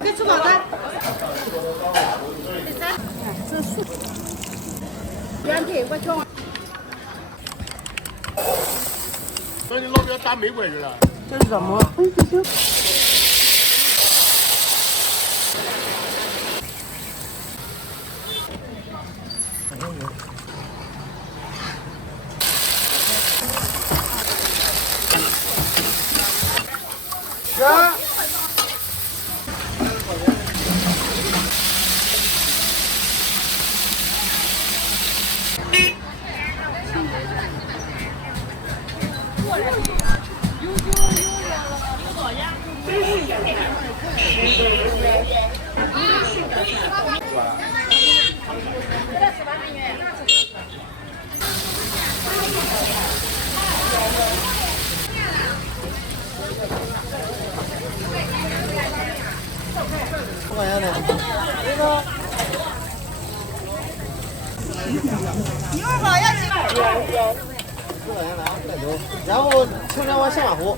可以吃饱的。这是原配我穷。那你老表打美国去了？这是什么？啊！多少钱的？一会儿好要几碗？多少钱的啊？再走。然后清凉碗小马虎。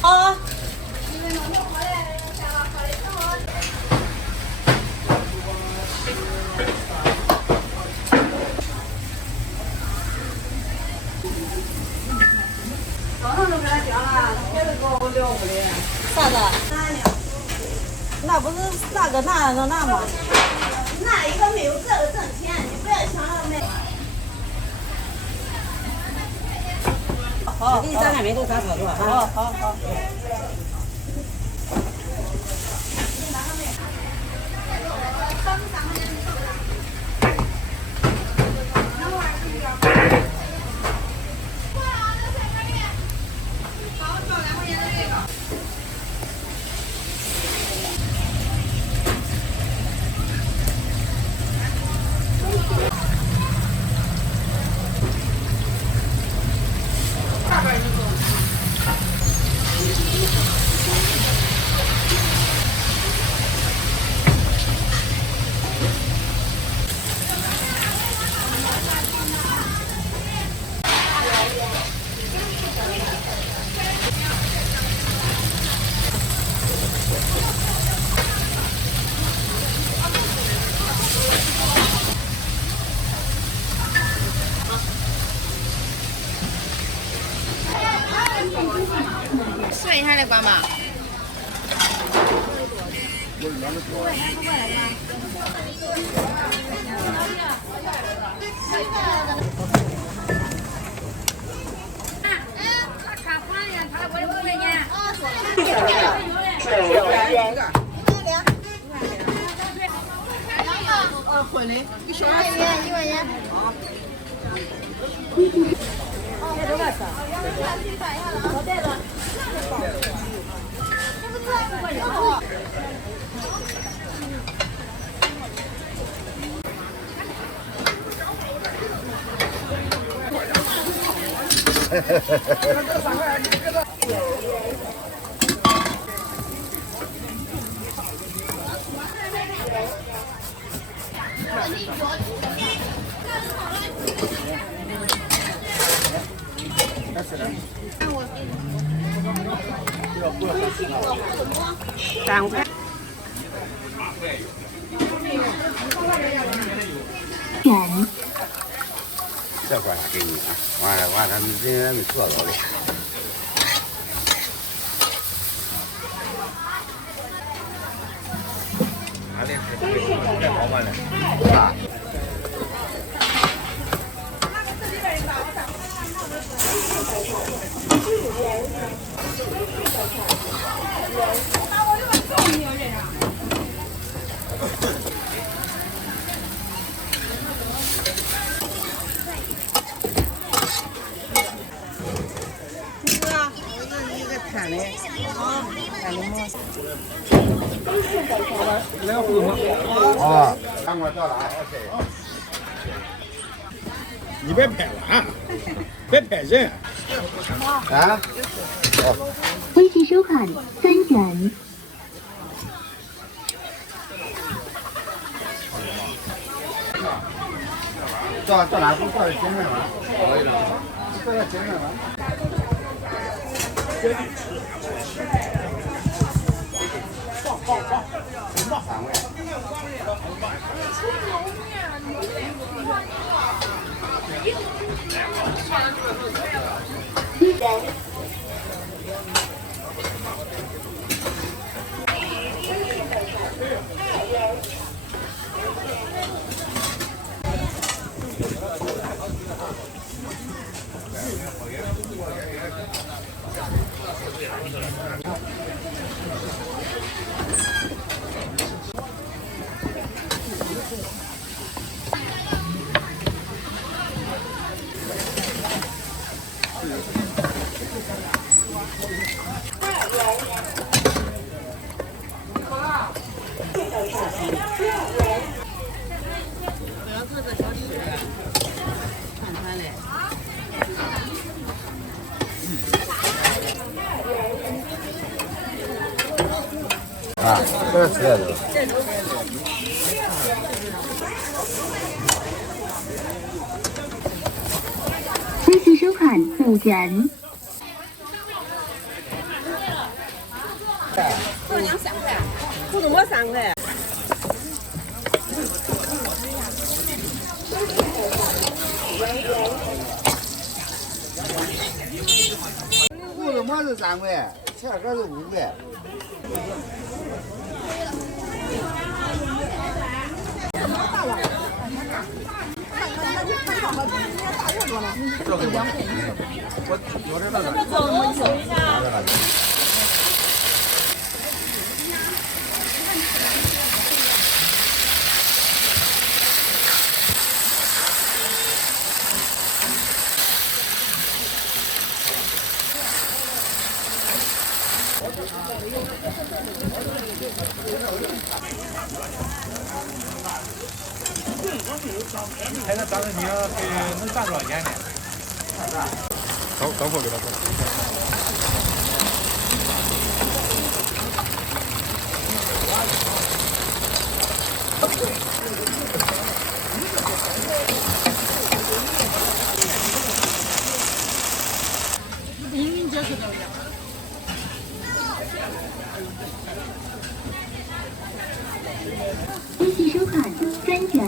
啊。早上都给他讲了，别的给我撂屋里。啥子？那不是那个那能拿吗？那一个没有这个挣钱，你不要想着买。好，给你咱俩没都咱操作啊。好好好。试一下那关吧。混的，1块钱，1块钱。3块。元。这块给你啊，完他们人还没做到嘞。哪里是太好玩了？啊。哦，3块到了啊 ，OK。你别拍了啊，别拍人。啊？微信收款3元。到哪不坐在前面吗？坐在前面吗？啊，这是吃的都。微信收款5元。姑娘3块，不怎么3块。胡子馍是3块，钱盒是5块。现在咱们你要能赚多少钱呢？等会儿给他说。微信收款3元。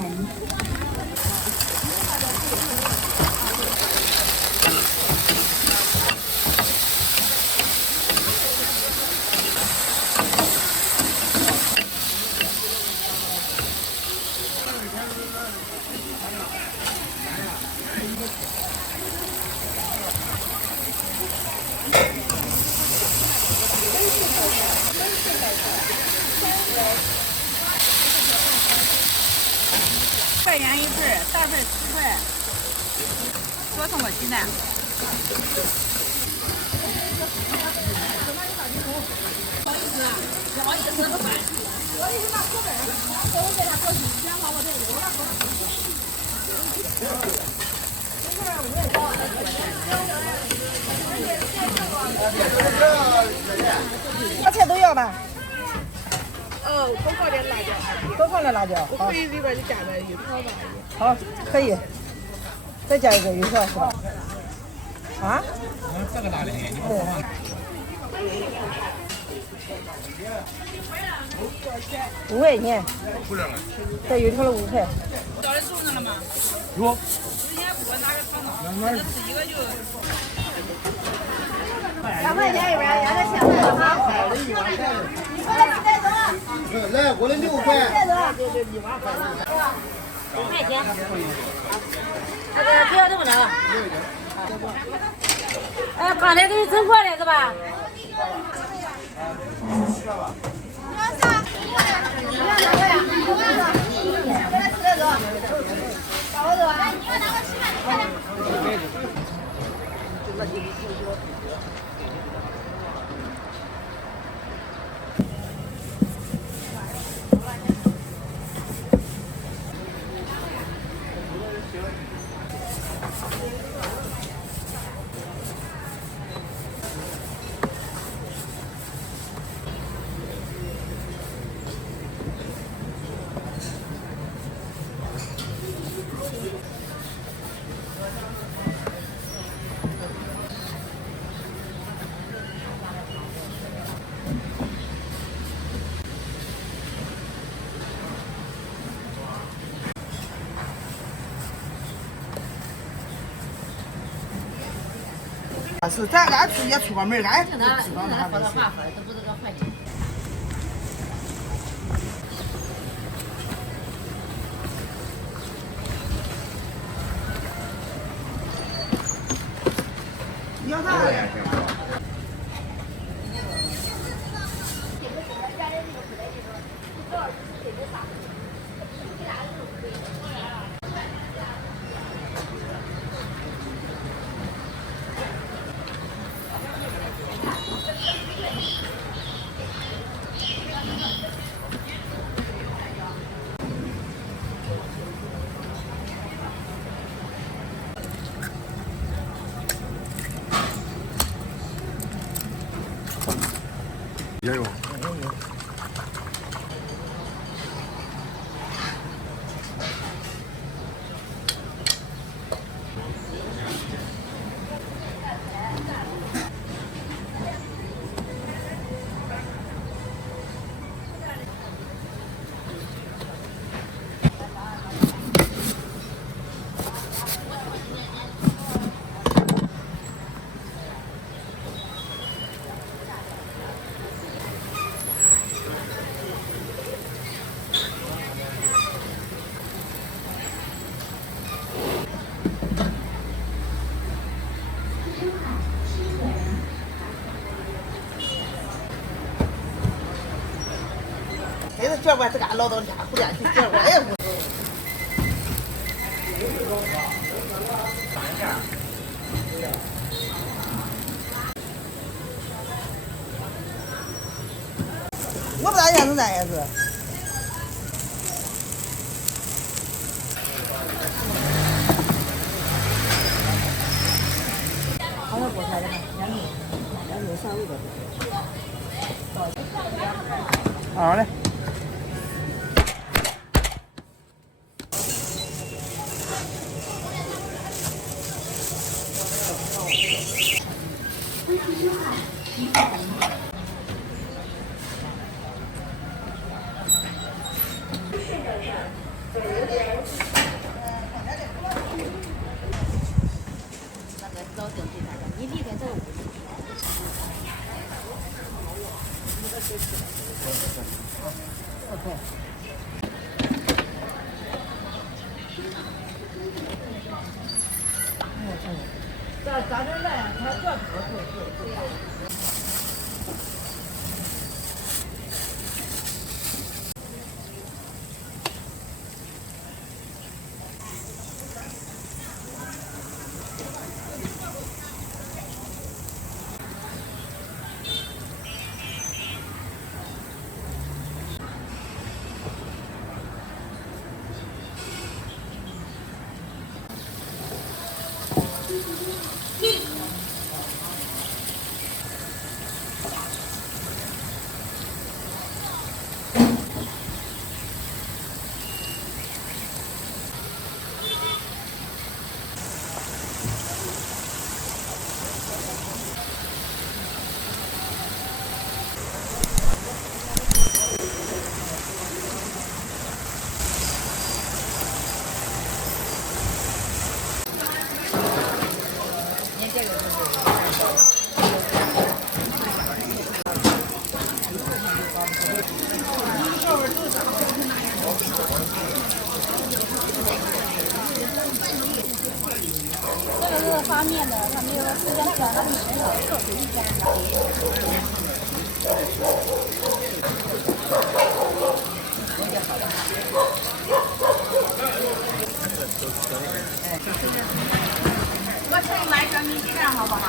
1块钱一份，大份10块，多送个鸡蛋。啥菜都要吧？多放点辣椒。多放点辣椒。好。可以里边就加点油条吧。好，可以。再加一个油条是吧？啊？这个辣的，你不放。5块钱。这油条了5块。到底送上了吗？有。2块钱一边，原来现在哈。你过来几袋多？来，我的6块。5块钱。这个不要这么着。哎，刚才给你称过了是吧？是咱俺自己也出过门，俺知道那回事。你要啥？也有。这是觉得这嘎老到家不练去觉得也不。我不大样子咱也是。好像菠菜的，两米上5个。好嘞。你离开这个屋子。咋整来？他这我可以买小米鸡蛋，好不好？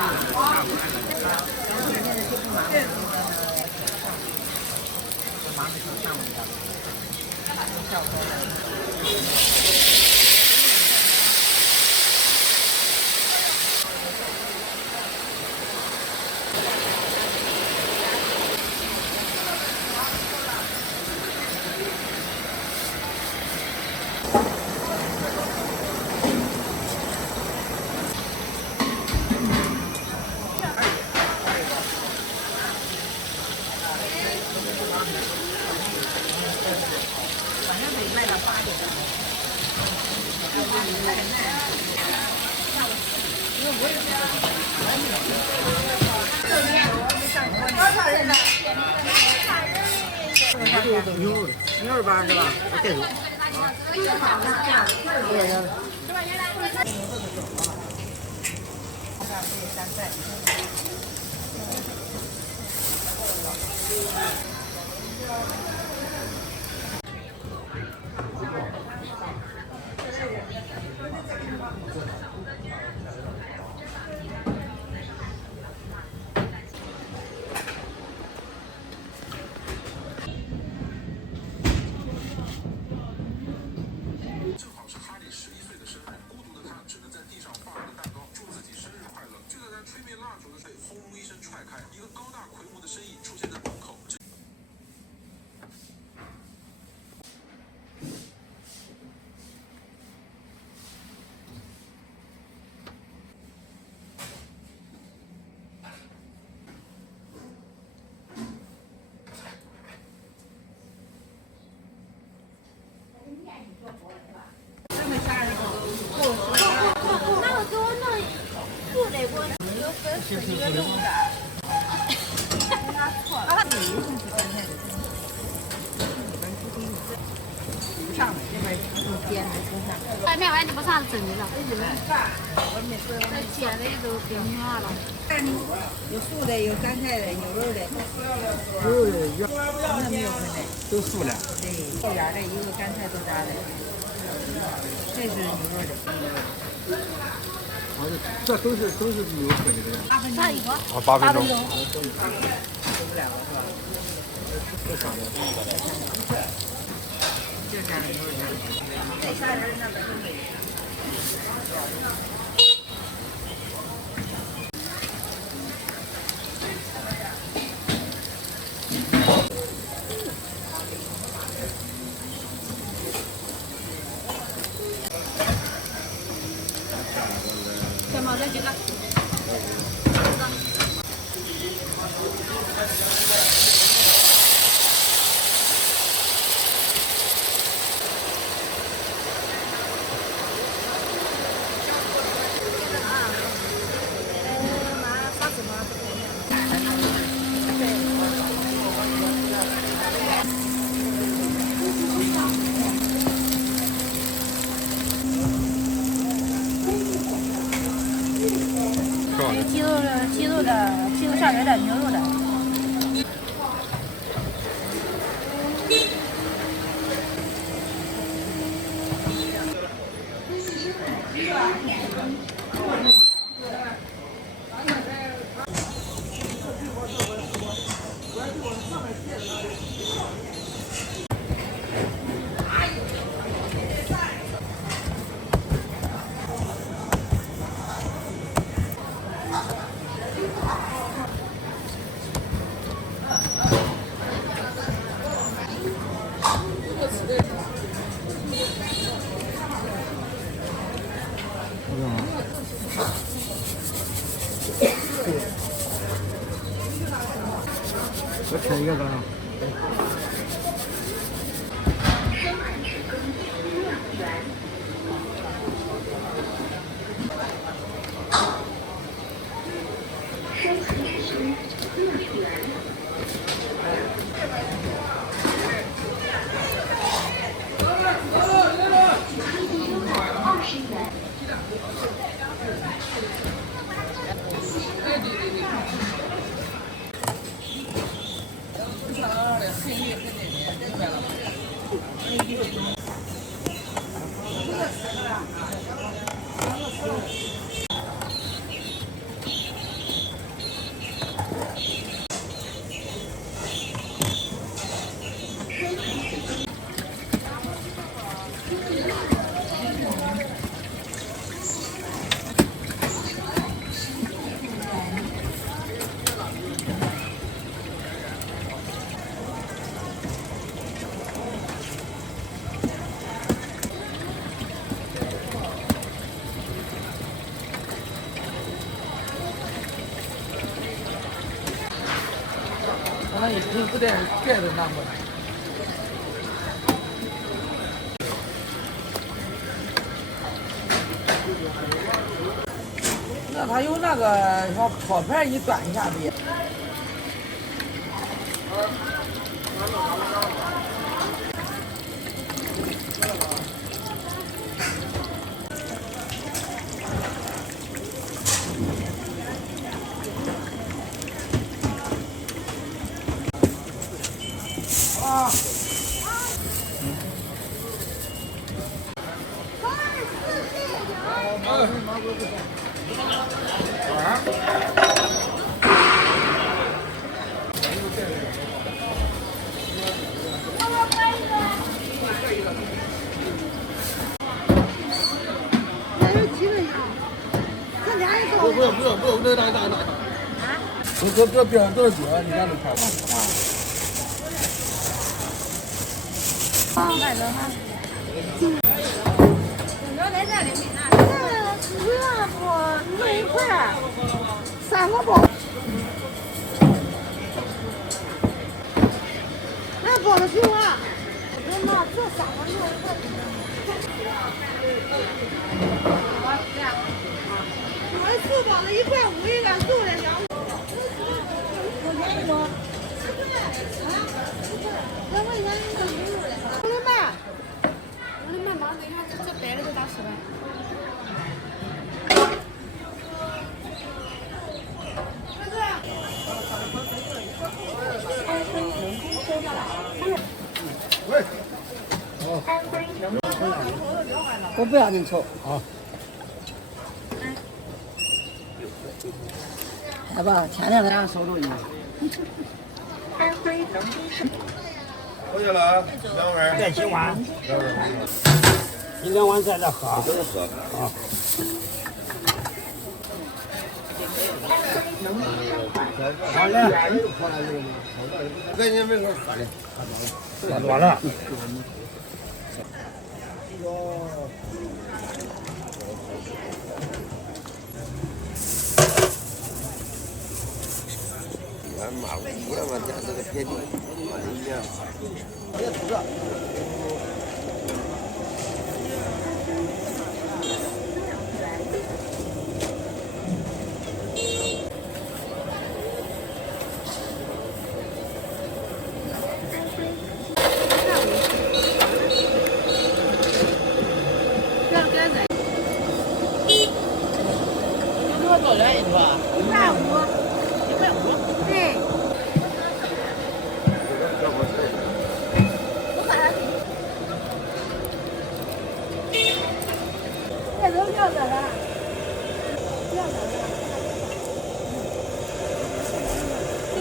牛肉吧是吧？我带走。外面完全不上整的了，那剪的都变化了。有素的，有干菜的，有肉的。牛肉的原那没有分的。都素的。对，豆芽的，一个干菜豆渣的。这是牛肉的。这都是牛分的。差一个。啊，8分钟。受不了了是吧？这上的。这啥牛肉的？这啥人那个都没。小毛这几个。鸡肉下来的，牛肉的。我吃一个咋样？那一口不带盖都拿过来。那他有那个小托盘一端一下子。不要，这边多少斤啊？你看都看不。弄一块，3个包。那包的行啊？我妈这3个弄一块。我素包的1块5一个，素的2。我便宜不？10块啊，10块。2块钱一个牛肉的。我的妈！我的妈妈，你看这白的都打10万。我不要你抽。好。来吧，天天在俺手头呢。多少了啊？2碗。再几碗？你2碗在这喝。在这喝啊。好嘞。在你门口喝的。喝多了。俺妈我一样嘛，家这个别地，一样。也不热。多少一坨？150。对。这都要的了。要的了。对。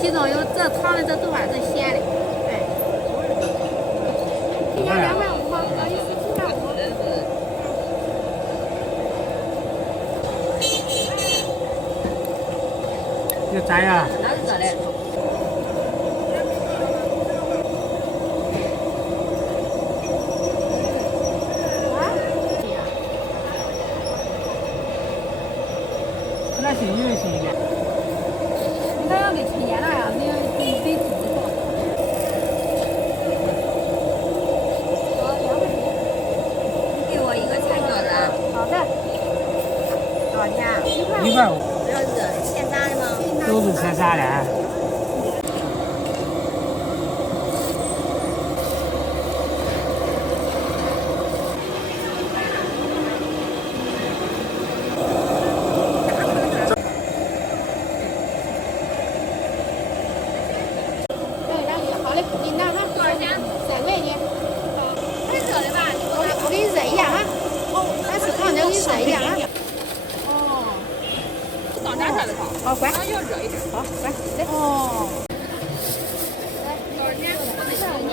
鸡肉有这汤的，这豆瓣是咸的，对。今年250吗？不好意思，750。这咋样？哪是这的？那新一新一点。他要给抽烟了呀，你得自己做。你给我一个菜饺子。好的。多少钱？150。这是现炸的吗？都是现炸的。你拿它多少钱？3块钱。很热的吧？我给你热一下哈。咱吃糖的，给你热一下啊。哦。上哪下的汤？好，关。要热一点。好，关。来。哦。来，多少钱？我得少一点。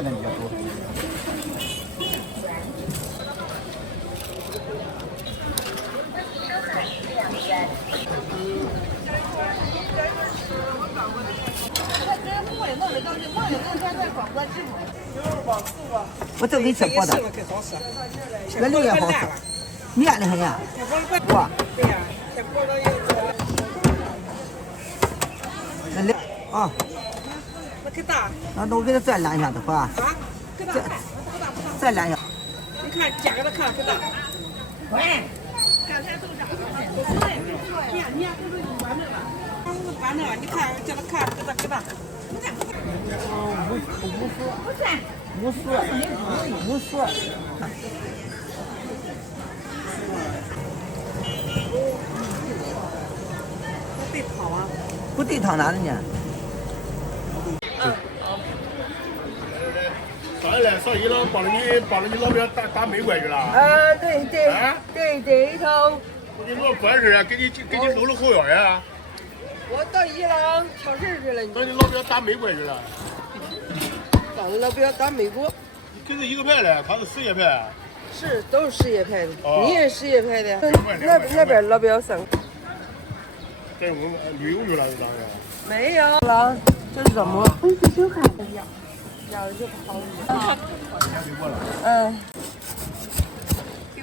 菜单比较多。我这给你吃包的，越溜越好吃，面的很呀，哇！那凉啊，那我给它再凉一下子，好吧？再凉一下。你看，价格看可大。喂，刚才都涨了。你看，这都有完的了。完了，你看，叫他看，可大。50。对跑啊？不对躺哪里呢？上来上一楼帮着你老表打美国去了。对头。我给你说管事啊，给你搂了后腰呀。我到伊朗挑事去了，让你老表打美国去了。让老表打美国。跟着一个派的，他是事业派。是，都是事业派的，哦你也是事业派的。那边老表上。在我们旅游去了是咋的？没有了，这是怎么？微信收款。要就跑给我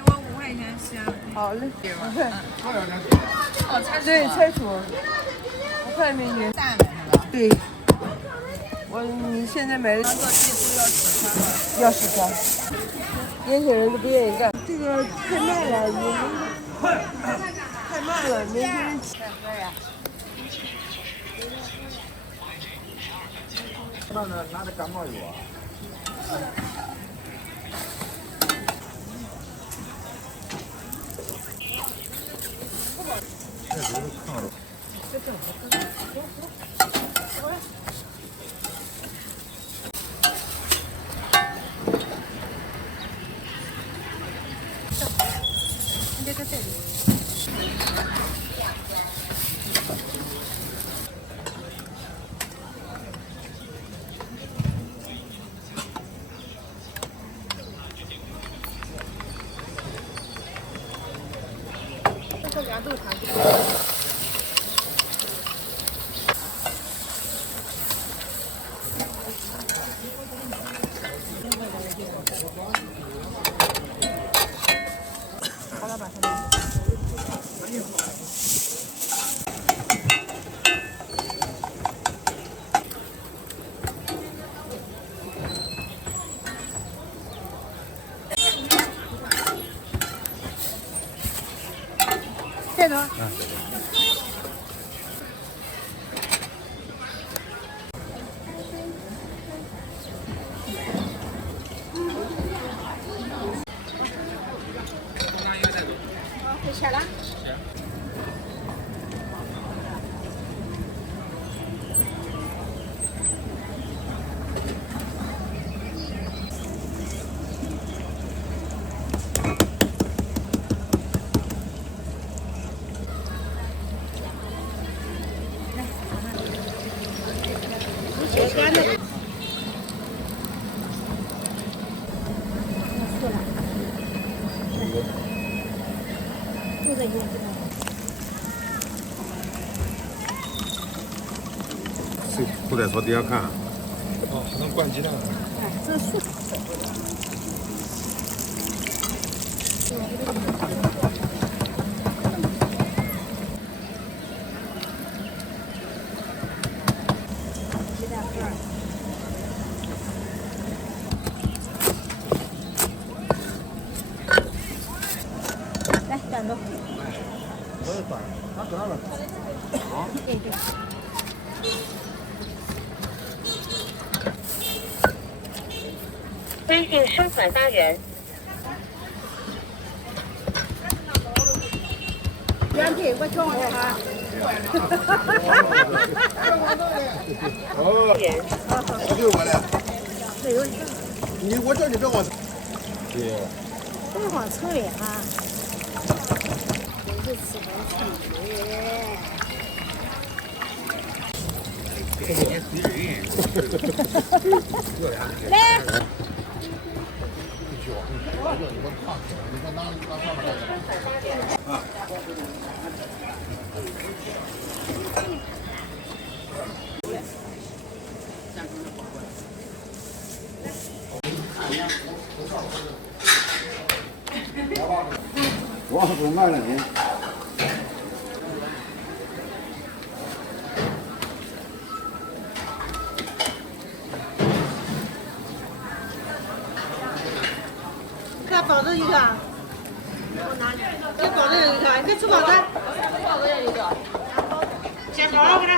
5块钱行。好嘞。对，菜蔬。5块美女。对。你现在买的。要试穿。年轻人都不愿意干。这个太慢了，太慢了，年轻人。拿的感冒药啊。这个。给钱了。不在朝底下看。哦，还能灌鸡蛋。这是。来，站住。我也转，拿多少了？好。对。微信收款发人。原配，我叫我哈。哦，就是我嘞。没有。我叫你别往。对。别往车里啊。真是吃饱撑的。我不买了你。看包子一个，给包子一个，给吃包子。包子一个。先包给他。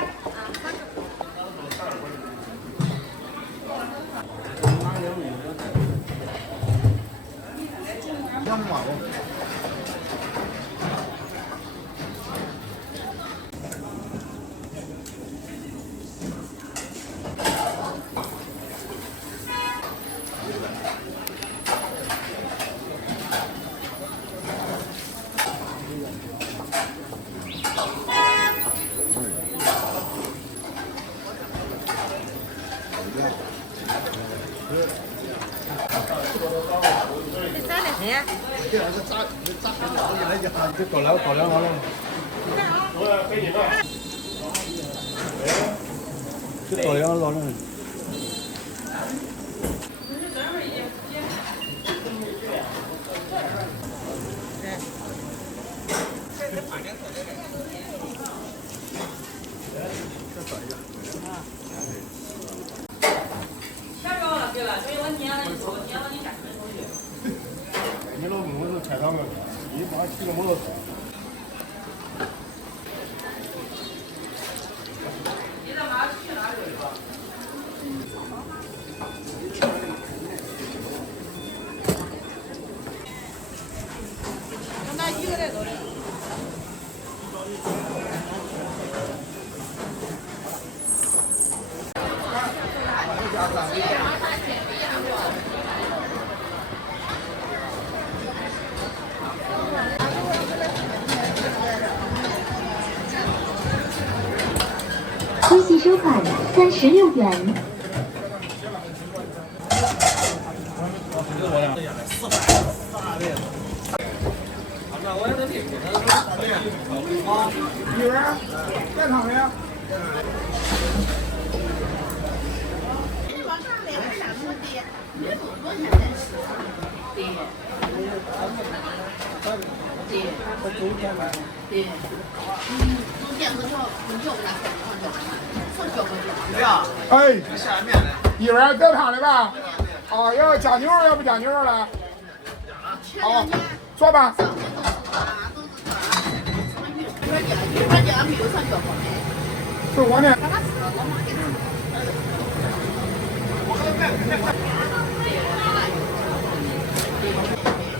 这搞两好了。这搞两老人。你老公是菜场的，你妈骑个摩托车。微信收款36元。一元，再烫的呀。哎，一元得烫的吧？哦，要加牛肉，要不加牛肉了？好，说吧。是我呢。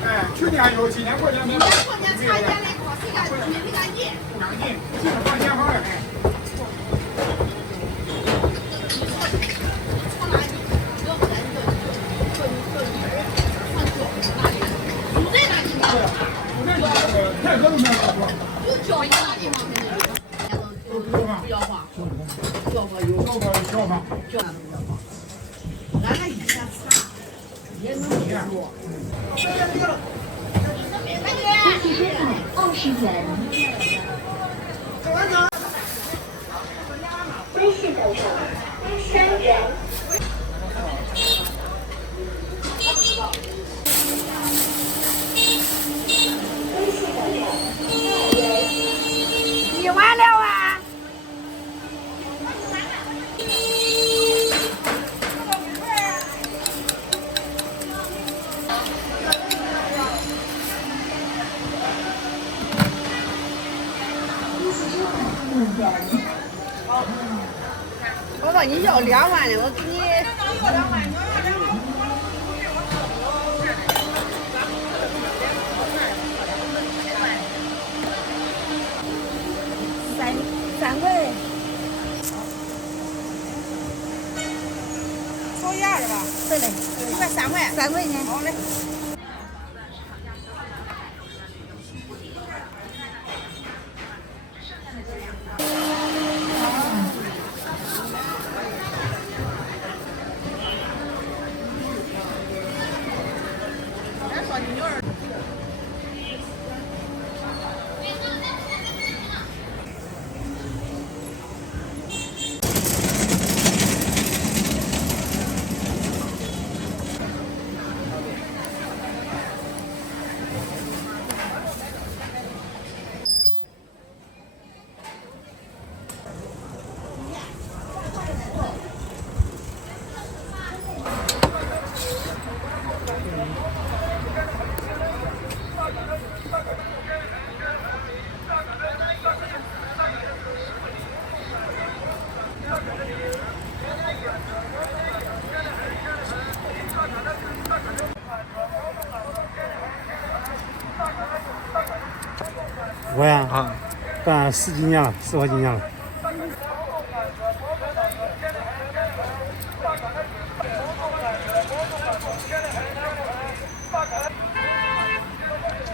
哎，去年有，今年过年没有。过年差一点的，这个没那个劲。不让劲，就是过年好了。太热了，有脚吗？不要慌，要不有，要吗？俺那以前茶也能做。微信收款20元。微信等候3元。你完了啊！我说你要2万的，我给你。3块。收一样的吧？对嘞130块。3块钱。好嘞。我呀啊，干10几年了，10好几年了。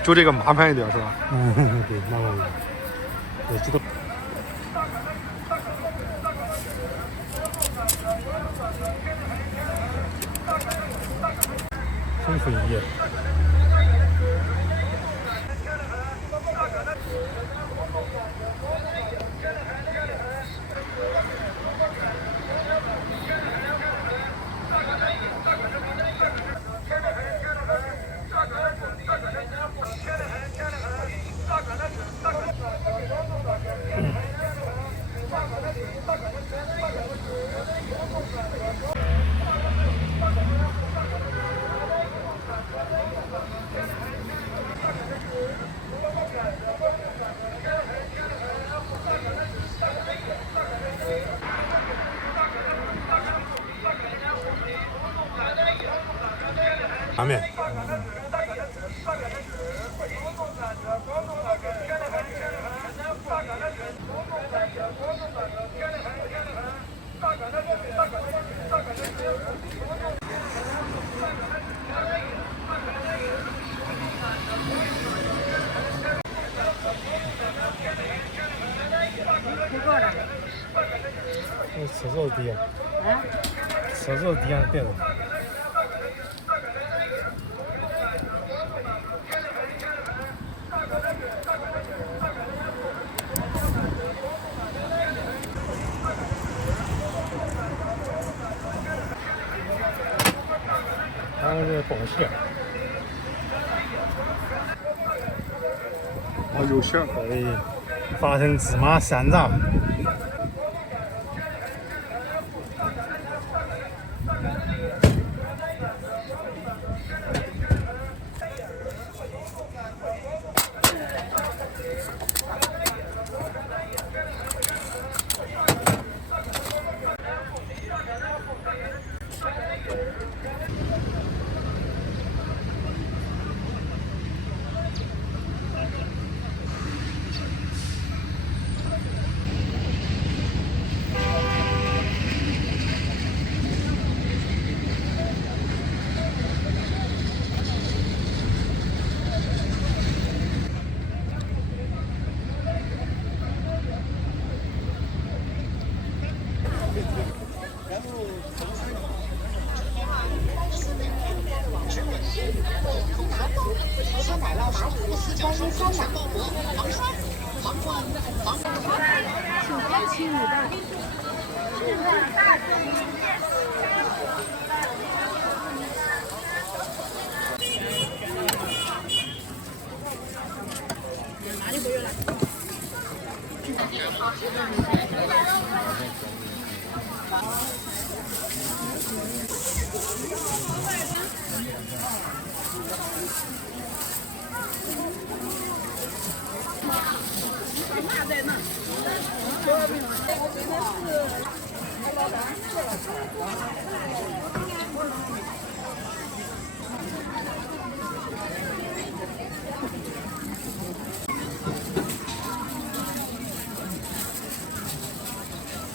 就这个麻烦一点是吧？嗯，对，麻烦一点。我知道。丰富一点。拉面。厕所底下。啊？厕所底下别的。还有这保险。哦，有险。对，发生芝麻山楂。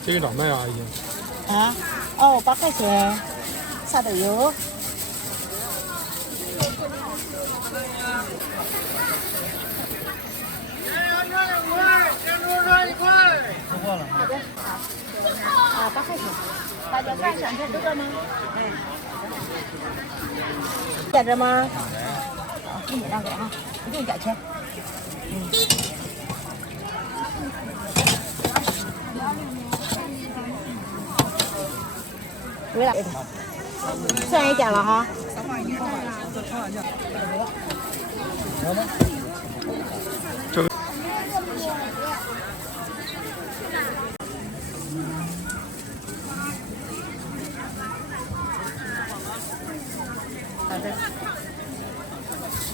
这个咋卖啊，阿姨？啊？哦，8块钱，啥都有。好的，好。8块钱。大家看想吃这个吗？哎。点着吗？啊，给你两个啊，不用加钱。对了，算一点了哈。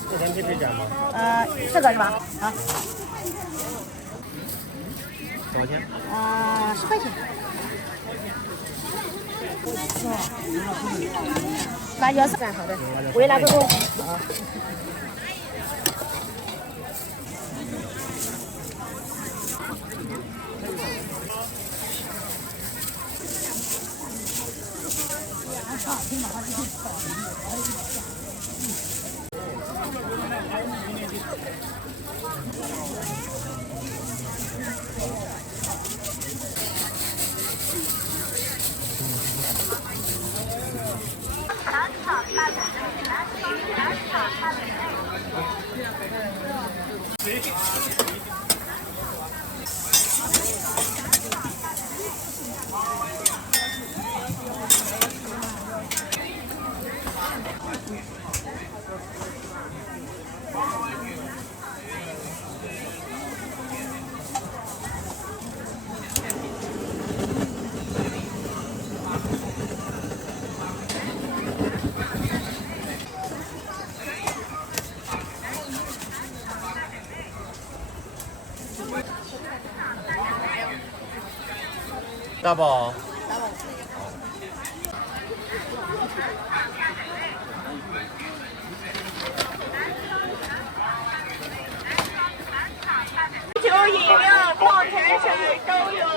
这咱可以配价吗？这个是吧？啊。多少钱？10块钱。辣椒是好的，微辣豆豆。啊。大宝。酒饮料、矿泉水都有。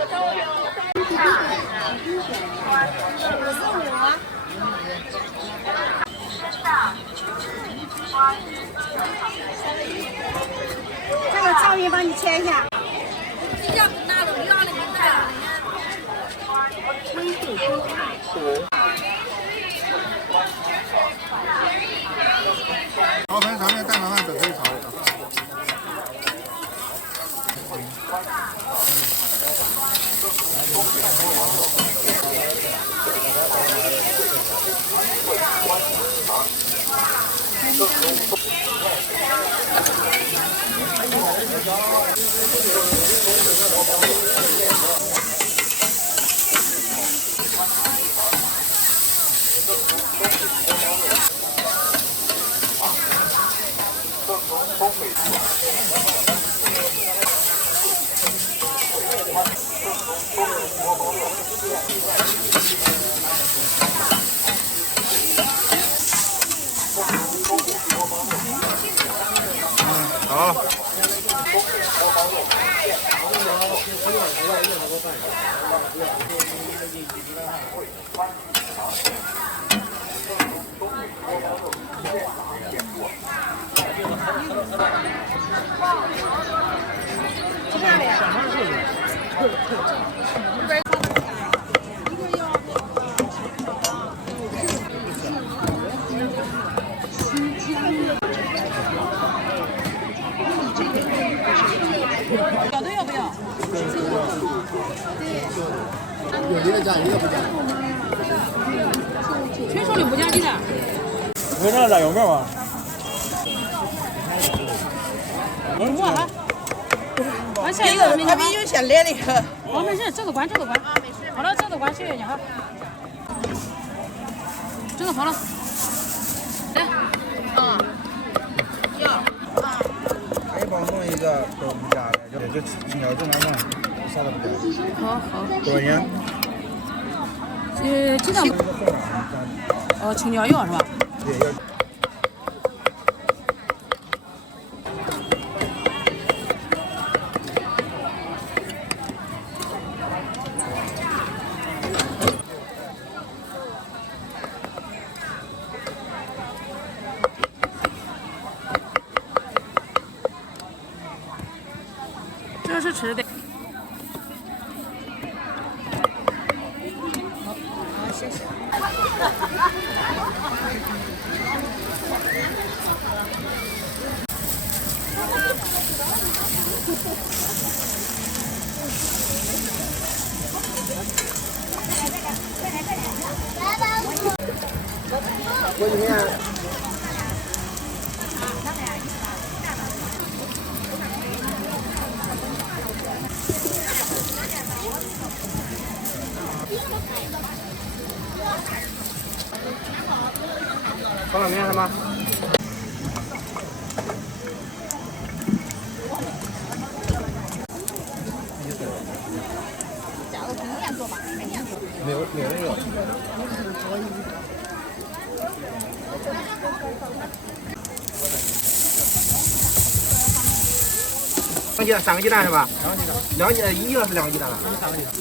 这个照片帮你签一下。炒粉上面蛋黄饭都可以炒的。好。小的要不要？有一个加，一个不加。全说的不加鸡蛋。为啥辣椒面啊？我哈。完下一个，他比有些来了。哦，没事，这个关。好了，这个关，谢谢你哈。这个好了。来。还帮弄一个都不加的，就青椒就拿上，啥都不加。好。多少钱？鸡蛋。青椒药是吧？对，要。这是吃的。谢谢。我今天。方便面是吗？没有那个。三个鸡蛋是吧？2个鸡蛋，一个是2个鸡蛋了。3个鸡蛋。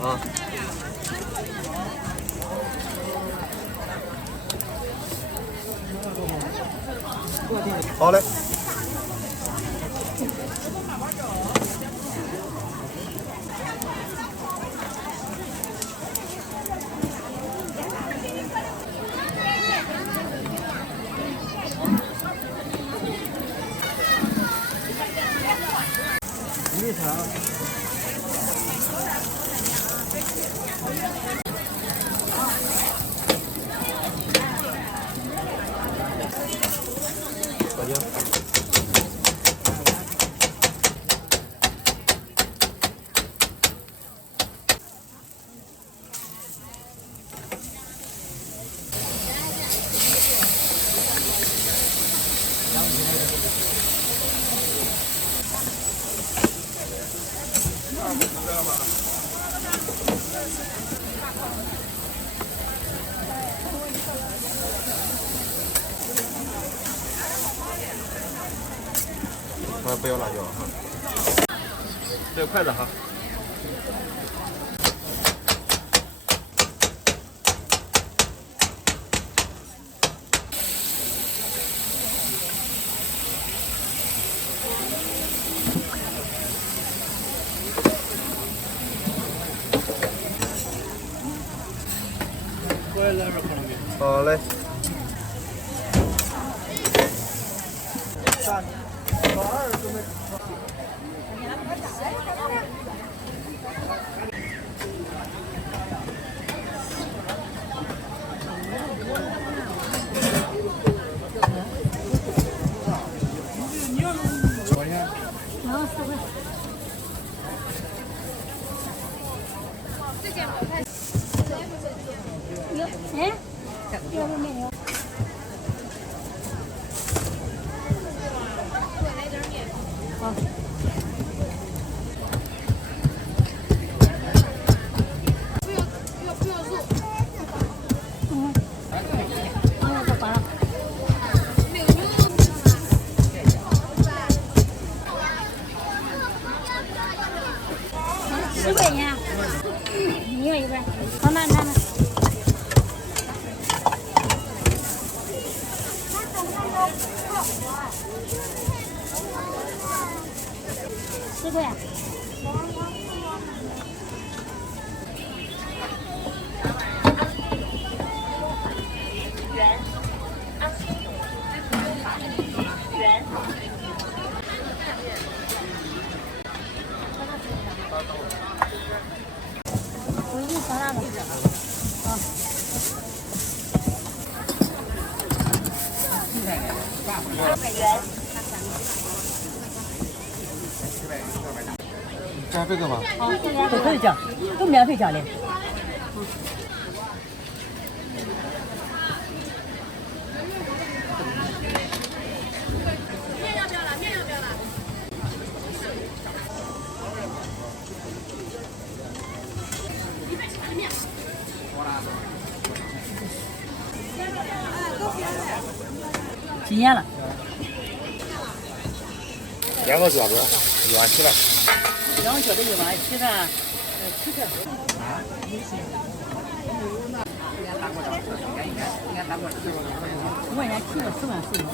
啊。好嘞。一场。不要辣椒哈，这个筷子哈。好嘞。10块钱，你要一份，好拿。10块。我给你发那个。啊。加这个吧。都可以加，都免费加的。几年了？两个桌子，17000。两个桌子17000，7克。5块钱7个10万4毛。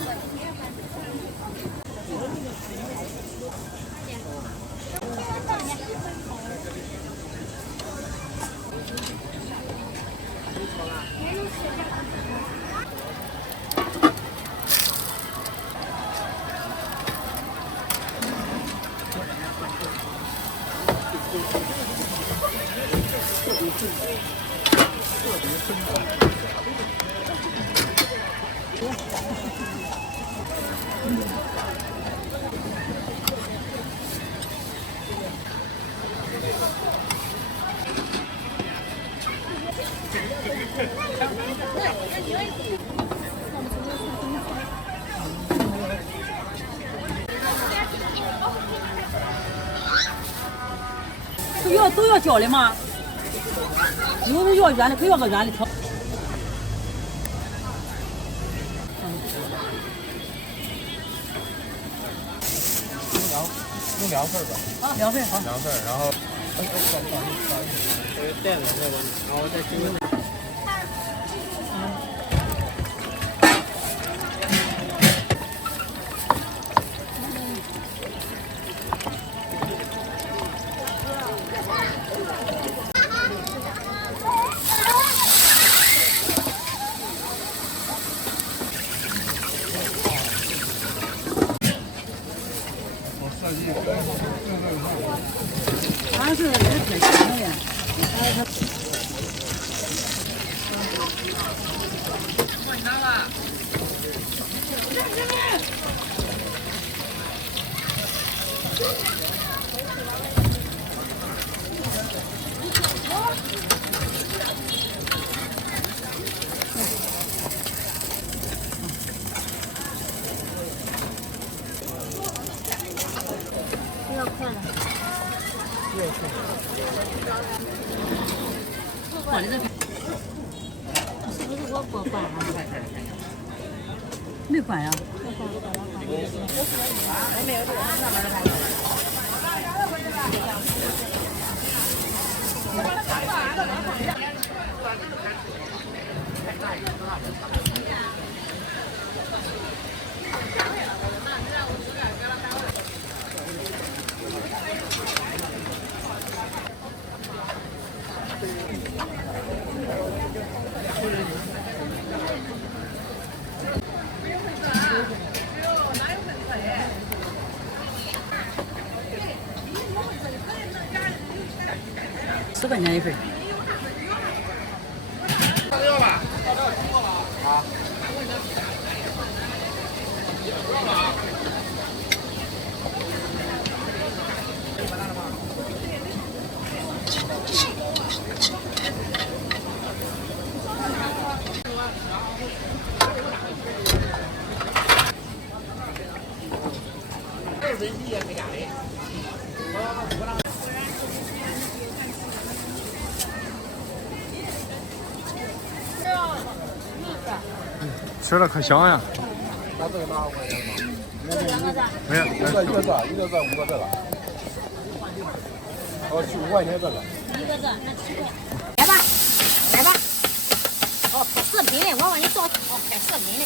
都要交的吗？有的要圆的，可要个圆的条。用2份吧。好，2份好。2份，然后。袋子那个，然后再经过。还是挺强的呀。放的这边，是不是我关了？没关呀。10块钱一份。吃了可香呀！把这个拿5块钱吗？没有，一个5个这个。哦，5块钱这个。一个这，那7块。来吧，来吧。哦，拍视频的，我往你照。哦，拍视频的。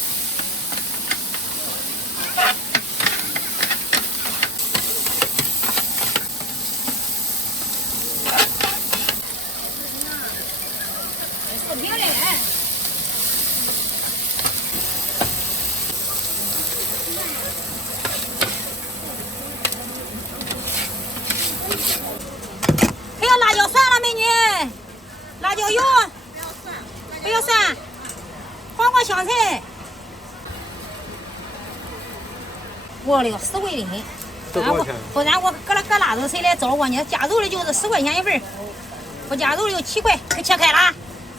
视频的。还要辣椒蒜了，美女，辣椒油，不要蒜，黄瓜香菜。我勒个，10块的很。不然我搁拉着谁来找我呢？加肉的就是10块钱一份。不加肉有7块，给切开了。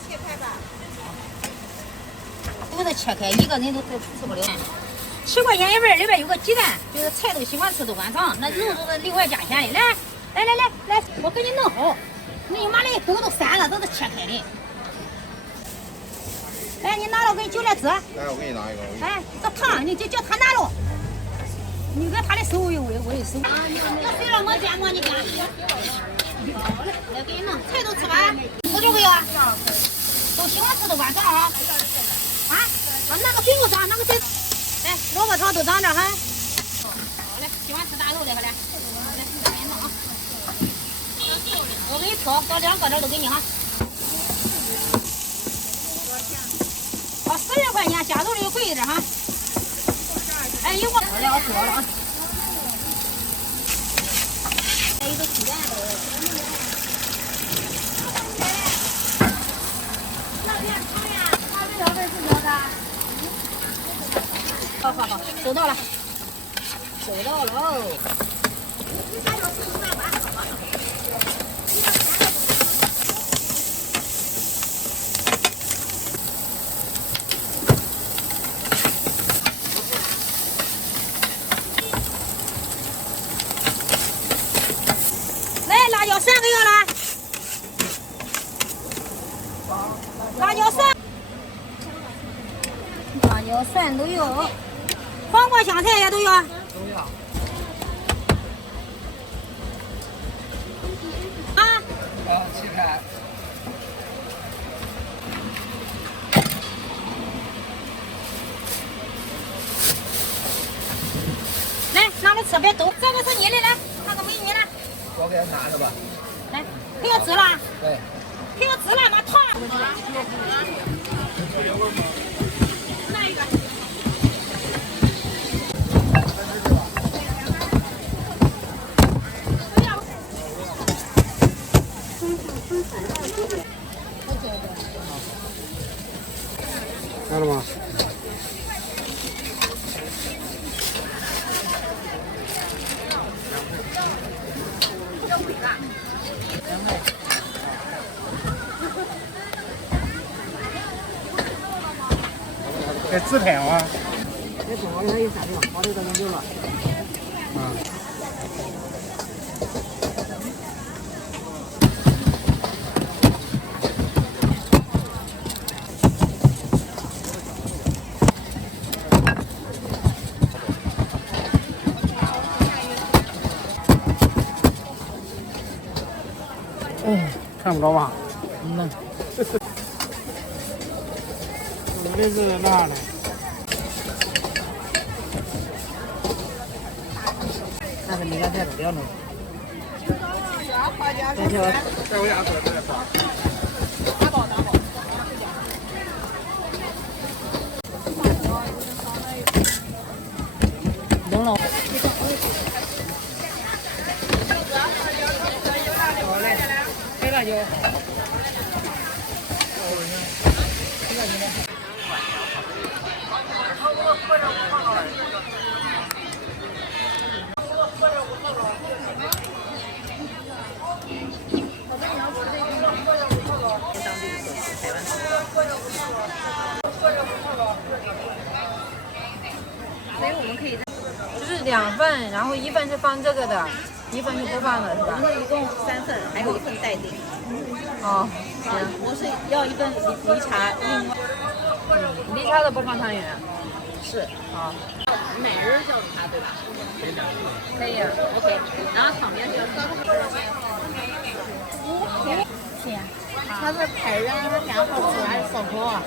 切开吧。都是切开，一个人都吃不了。7块钱一份，里边有个鸡蛋，就是菜都喜欢吃都晚上，那肉都是另外加钱的。来，我给你弄好。你妈的豆都散了，都是切开的。来，你拿了，我给你就来吃。来，我给你拿一个。哎，这汤你就叫他拿了。你看他的手我也手。那谁让我见过你家？来给你弄，菜都吃完，吃这个呀？都喜欢吃的晚上啊。那个给我上，那个菜，哎，萝卜汤都长这哈。好嘞，喜欢吃大肉的，来，给你弄啊。我给你挑，找2个这都给你哈。12块钱，加肉的贵一点哈。哎，一会儿我说了啊。还有个鸡蛋的。好，收到了。来，辣椒3个要了。辣椒蒜都要。黄瓜、香菜也都要。切开。来，拿来吃，别抖。这个是你的，来，那个没你的。我给他拿着吧。来，不要吃了。对。不要吃了，妈烫。那一个。看了吗？这纸片啊。这中国的有啥的？好的都有了。看不着吧？我这是那的。那是米干菜不要弄。在我家做的饭。弄了。黑辣椒。所以我们可以就是2份，然后1份是放这个的，1份是不放的，是吧？我们一共3份，还有1份待定。哦，行。我是要1份梨茶，梨茶的不放汤圆。是。好。每日饺子茶对吧？可以啊。OK，然后炒面是天，它是排人干好吃还是烧烤啊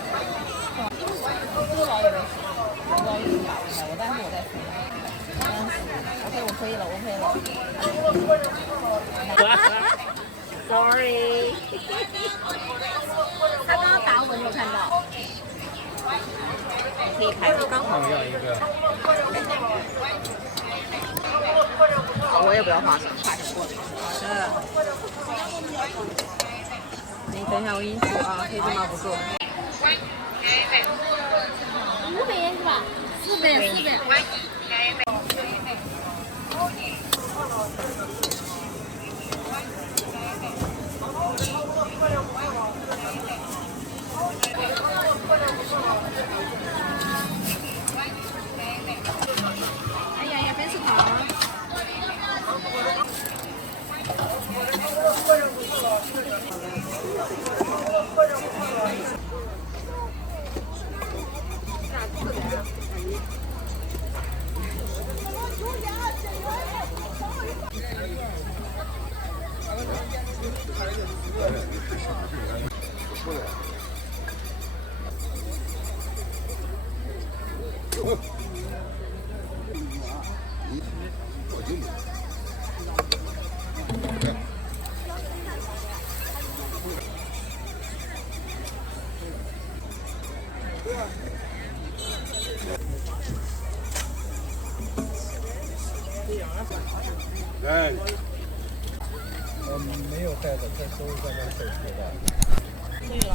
？OK， 我可以了。Sorry， 他刚刚打我没有看到。可以开了，刚好要一个。我也不要花生，差点过。你等一下，我给你数啊，黑芝麻不够。 5杯是吧？4杯。哎呀呀，粉丝汤。哎，没有带的，再收一下那手提的。可以了。